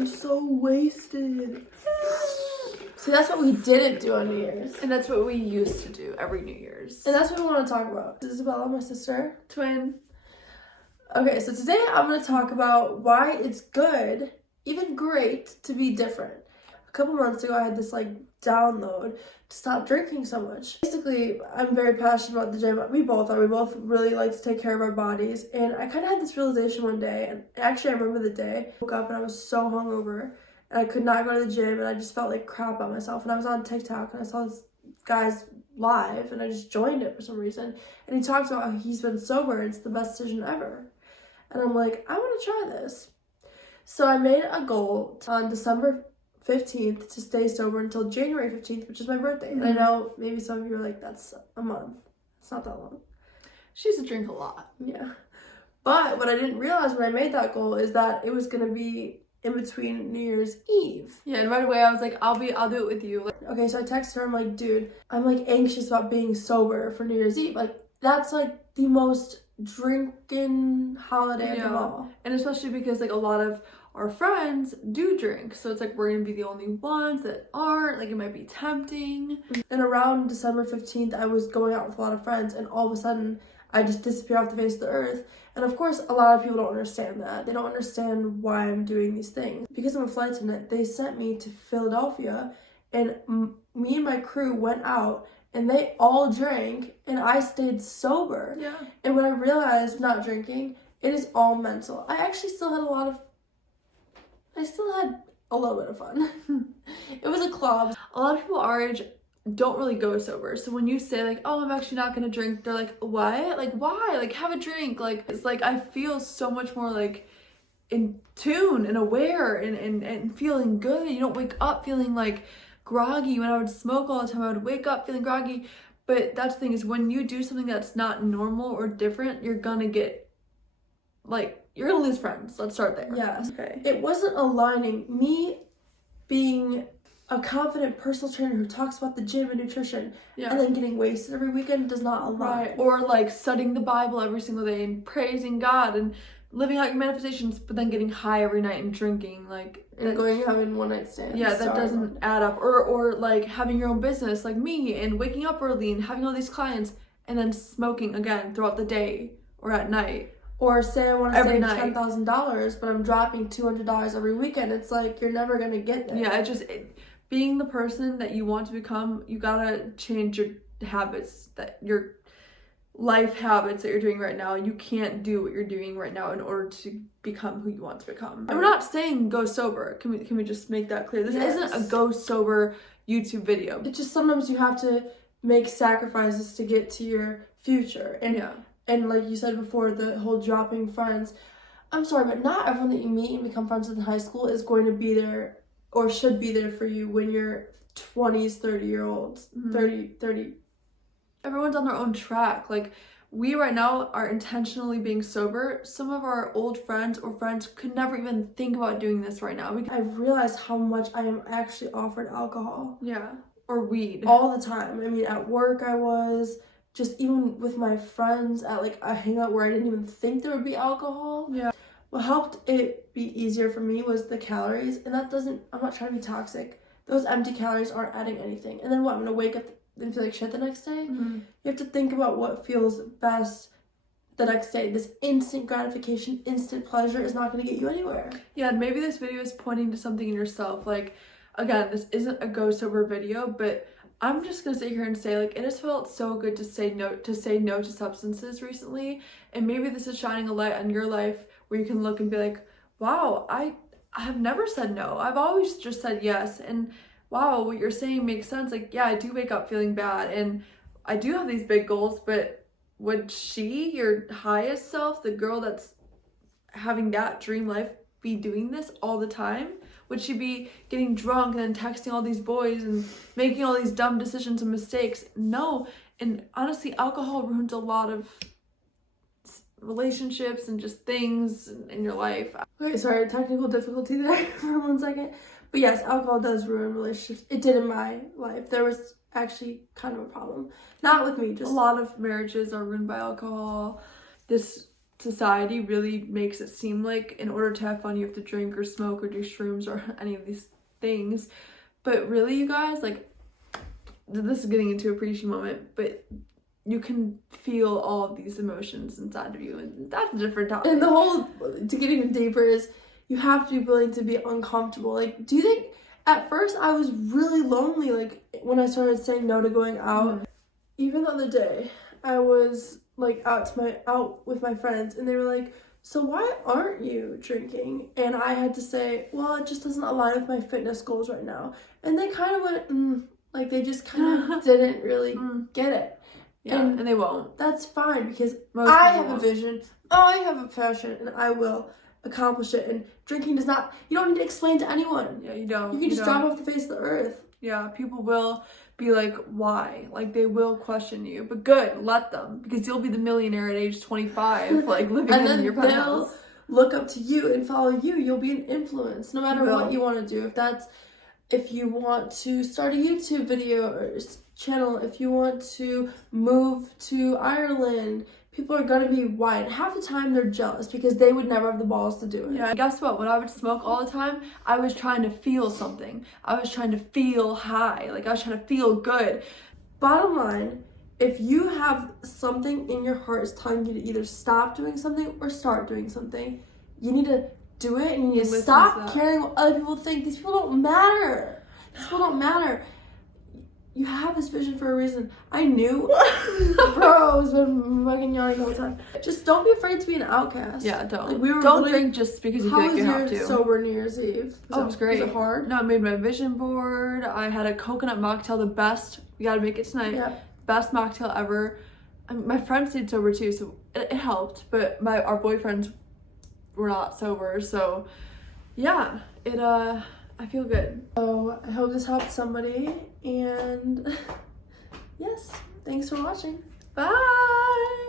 I'm so wasted. See, that's what we didn't do on New Year's. And that's what we used to do every New Year's. And that's what we want to talk about. Isabella, my sister. Twin. Okay, so today I'm going to talk about why it's good, even great, to be different. A couple months ago, I had this download to stop drinking so much. Basically, I'm very passionate about the gym. We both are. We both really like to take care of our bodies. And I kind of had this realization one day. And actually, I remember the day. I woke up and I was so hungover. And I could not go to the gym. And I just felt like crap about myself. And I was on TikTok and I saw this guy's live. And I just joined it for some reason. And he talks about how he's been sober. And it's the best decision ever. And I'm like, I want to try this. So I made a goal on December 15th to stay sober until January 15th, which is my birthday. And I know maybe some of you are like, that's a month. It's not that long. She used to drink a lot. Yeah. But what I didn't realize when I made that goal is that it was going to be in between New Year's Eve. Yeah, and right away I was like, I'll do it with you. Okay, so I texted her, I'm like, dude, I'm anxious about being sober for New Year's Eve. That's the most drinking holiday of them all. And especially because a lot of our friends do drink, so it's we're gonna be the only ones that aren't. It might be tempting. And around December 15th, I was going out with a lot of friends, and all of a sudden I just disappear off the face of the earth. And of course, a lot of people don't understand that. They don't understand why I'm doing these things. Because I'm a flight attendant, they sent me to Philadelphia, and me and my crew went out and they all drank and I stayed sober. Yeah. And when I realized not drinking, it is all mental. I actually still had a little bit of fun. It was a club. A lot of people our age don't really go sober. So when you say oh, I'm actually not gonna drink, they're like, what? Why? Have a drink. It's I feel so much more in tune and aware and feeling good. You don't wake up feeling groggy. When I would smoke all the time, I would wake up feeling groggy. But that's the thing, is when you do something that's not normal or different, you're gonna get you're gonna lose friends. Let's start there. Yes. Okay. It wasn't aligning. Me being a confident personal trainer who talks about the gym and nutrition, and then getting wasted every weekend does not align. Right. Or studying the Bible every single day and praising God and living out your manifestations, but then getting high every night and drinking and going and having one night stands. Yeah, that doesn't add up. Or having your own business like me and waking up early and having all these clients and then smoking again throughout the day or at night. Or say I want to save night. $10,000, but I'm dropping $200 every weekend. It's you're never gonna get there. Yeah, being the person that you want to become, you gotta change your habits, your life habits that you're doing right now. You can't do what you're doing right now in order to become who you want to become. And we're not saying go sober. Can we just make that clear? This isn't a go sober YouTube video. It's just sometimes you have to make sacrifices to get to your future. And like you said before, the whole dropping friends. I'm sorry, but not everyone that you meet and become friends with in high school is going to be there or should be there for you when you're 20s, 30-year-olds, 30. Everyone's on their own track. We right now are intentionally being sober. Some of our old friends or friends could never even think about doing this right now. I've realized how much I am actually offered alcohol. Yeah. Or weed. All the time. I mean, at work I was, just even with my friends at a hangout where I didn't even think there would be alcohol. Yeah. What helped it be easier for me was the calories, and I'm not trying to be toxic. Those empty calories aren't adding anything. And then what, I'm gonna wake up and feel like shit the next day? Mm-hmm. You have to think about what feels best the next day. This instant gratification, instant pleasure is not gonna get you anywhere. Yeah, and maybe this video is pointing to something in yourself. Again, this isn't a go sober video, but I'm just gonna sit here and say it has felt so good to say no to substances recently, and maybe this is shining a light on your life where you can look and be wow, I have never said no. I've always just said yes, and wow, what you're saying makes sense. Yeah, I do wake up feeling bad, and I do have these big goals, but would she, your highest self, the girl that's having that dream life, be doing this all the time? Would she be getting drunk and then texting all these boys and making all these dumb decisions and mistakes? No. And honestly, alcohol ruins a lot of relationships and just things in your life. Okay, sorry, technical difficulty there for 1 second. But yes, alcohol does ruin relationships. It did in my life. There was actually kind of a problem. Not with me, just a lot of marriages are ruined by alcohol. This society really makes it seem like in order to have fun you have to drink or smoke or do shrooms or any of these things. But really, you guys, like, this is getting into a preachy moment, but you can feel all of these emotions inside of you, and that's a different topic. And the whole, to get even deeper, is you have to be willing to be uncomfortable. Like, do you think, at first I was really lonely, like, when I started saying no to going out. Even the other day, I was like out with my friends, and they were like, so why aren't you drinking? And I had to say, well, it just doesn't align with my fitness goals right now. And they kind of went, like, they just kind of didn't really get it. Yeah, and they won't. That's fine, because Most I people have a won't. vision, I have a passion, and I will accomplish it. And drinking does not, you don't need to explain to anyone. Yeah, you don't. You can just drop off the face of the earth. Yeah, people will be like, why? Like, they will question you. But good, let them. Because you'll be the millionaire at age 25, like, living And in then your they'll penthouse. look up to you and follow you. You'll be an influence, no matter You will. what you want to do. If you want to start a YouTube video or channel, if you want to move to Ireland, people are going to be white. Half the time they're jealous because they would never have the balls to do it. Yeah, and guess what? When I would smoke all the time, I was trying to feel something. I was trying to feel high. Like, I was trying to feel good. Bottom line, if you have something in your heart is telling you to either stop doing something or start doing something, you need to do it, and you need to Listen to stop that. caring what other people think. These people don't matter. These people don't matter. You have this vision for a reason. I knew. Bro, I was been fucking yawning all the time. Just don't be afraid to be an outcast. Yeah, don't. Like, we were Don't literally- drink just because you How feel like was you your have to. sober New Year's Eve? Oh, it was great. Was it hard? No, I made my vision board. I had a coconut mocktail, the best. We gotta make it tonight. Yeah. Best mocktail ever. My friends stayed sober too, so it helped. But our boyfriends were not sober, so yeah, I feel good. So I hope this helped somebody, and yes, thanks for watching. Bye.